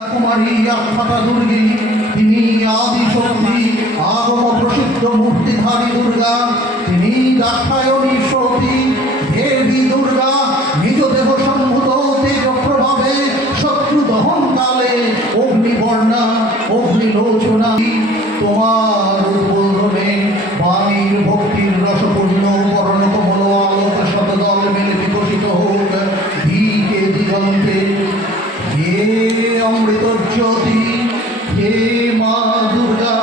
কুমারী আখ্যাতা দুর্গী, তিনি আদি শক্তি আগম প্রসিদ্ধ মূর্তিধারী দুর্গা, তিনি দাক্ষায়ণী সতী দেবী দুর্গা। নিজ দেহ সম্ভূত তেজ প্রভাবে শত্রু দহন কালে অগ্নিবর্ণা অগ্নিলোচনা। তোমার উদ্বোধনে বাণীর ভক্তির রসপূর্ণ বর্ণ কমল আলোক শতদল মেলে বিকশিত হোক দিকে দিগন্তে। হে অমৃত জ্যোতি, হে মা দুর্গা,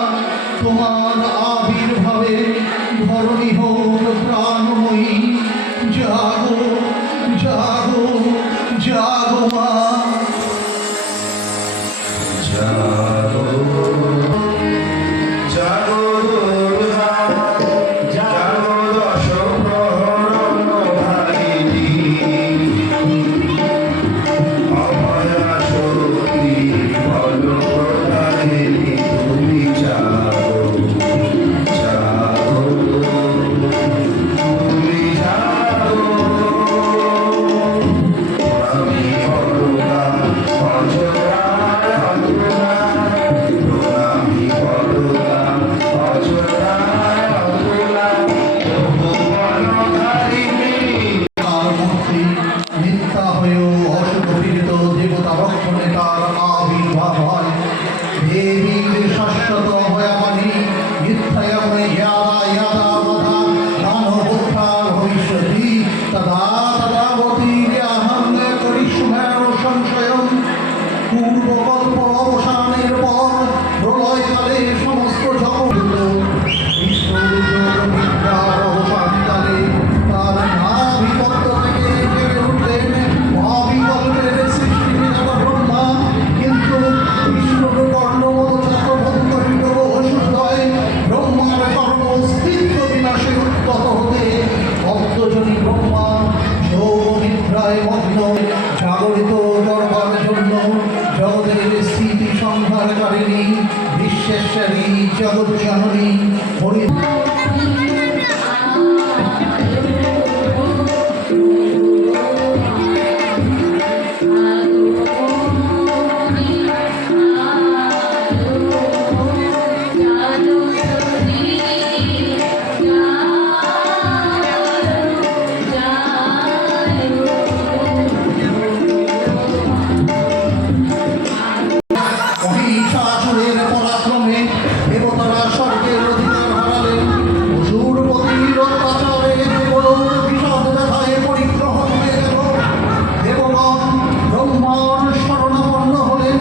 তোমার আবির্ভাবে ধরণী হোক প্রাণময়ী। জাগো জাগো জাগো মা, জাগো জাগো দুর্গা, জাগো দশ প্রহরণ ধারিণী। অমরা শক্তি বলো প্রদায়িনী, তুমি জাগো জাগো তুমি জাগো। আমি অরুণা অজরায় অতুলা, আমি অরুণা অজরায় অতুলা, ভুবনধারিণী। তার মূর্তি মিথ্যা হয়েও অসুখপীড়িত দেবতা রক্ষণে তার আবির্ভাব হয়। দেবীর শাশ্বত ভয়াবাণী মিথ্যায়মে ইয়াদা ইয়াদা বাধা দানবোত্থার ভবিষ্যতি তদা তদাবতী আহং করিষ্মের সংশয়ম। পূর্বকল্প অবসানের পর প্রলয়কালে সমস্ত জগৎ বিষ্ণুর অবসানকালে তার নাভিপত্য থেকে জেগে উঠলেন মহাবিকল্পের সৃষ্টি পিতা ব্রহ্মা। কিন্তু বিষ্ণুর কর্ণমত চক্রবর্তী অসুদয় ব্রহ্মার কর্ণ অস্তিত্ব বিনাশে উত্তত হতে ভক্তজনী ব্রহ্মা যোগনিদ্রায় মগ্ন। জাগরিত করবার জন্য জগতের স্থিতি সংহারকারিণী বিশ্বেশ্বরী জগৎ জননী হরি। মহিষাসুরের পরাক্রমে দেবতারা স্বর্গের অধিকার হারালেন। অসুরপতির অত্যাচারে দেবলোক বিষাদ ব্যথায় পরিগ্রহণ হয়ে গেল। দেবগণ ব্রহ্মার শরণাপন্ন হলেন।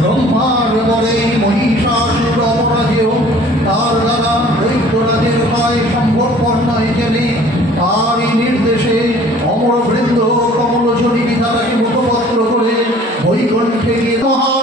ব্রহ্মার বলে মহিষাসুর অপরাজেয়, তার দ্বারা দৈত্যরাজের ভয় সম্ভবপর নয় জেনে তারই নির্দেশে অমরবৃন্দ কমলজনী বিধাতাকে মুখপত্র করে বৈকুণ্ঠে গিয়ে মহা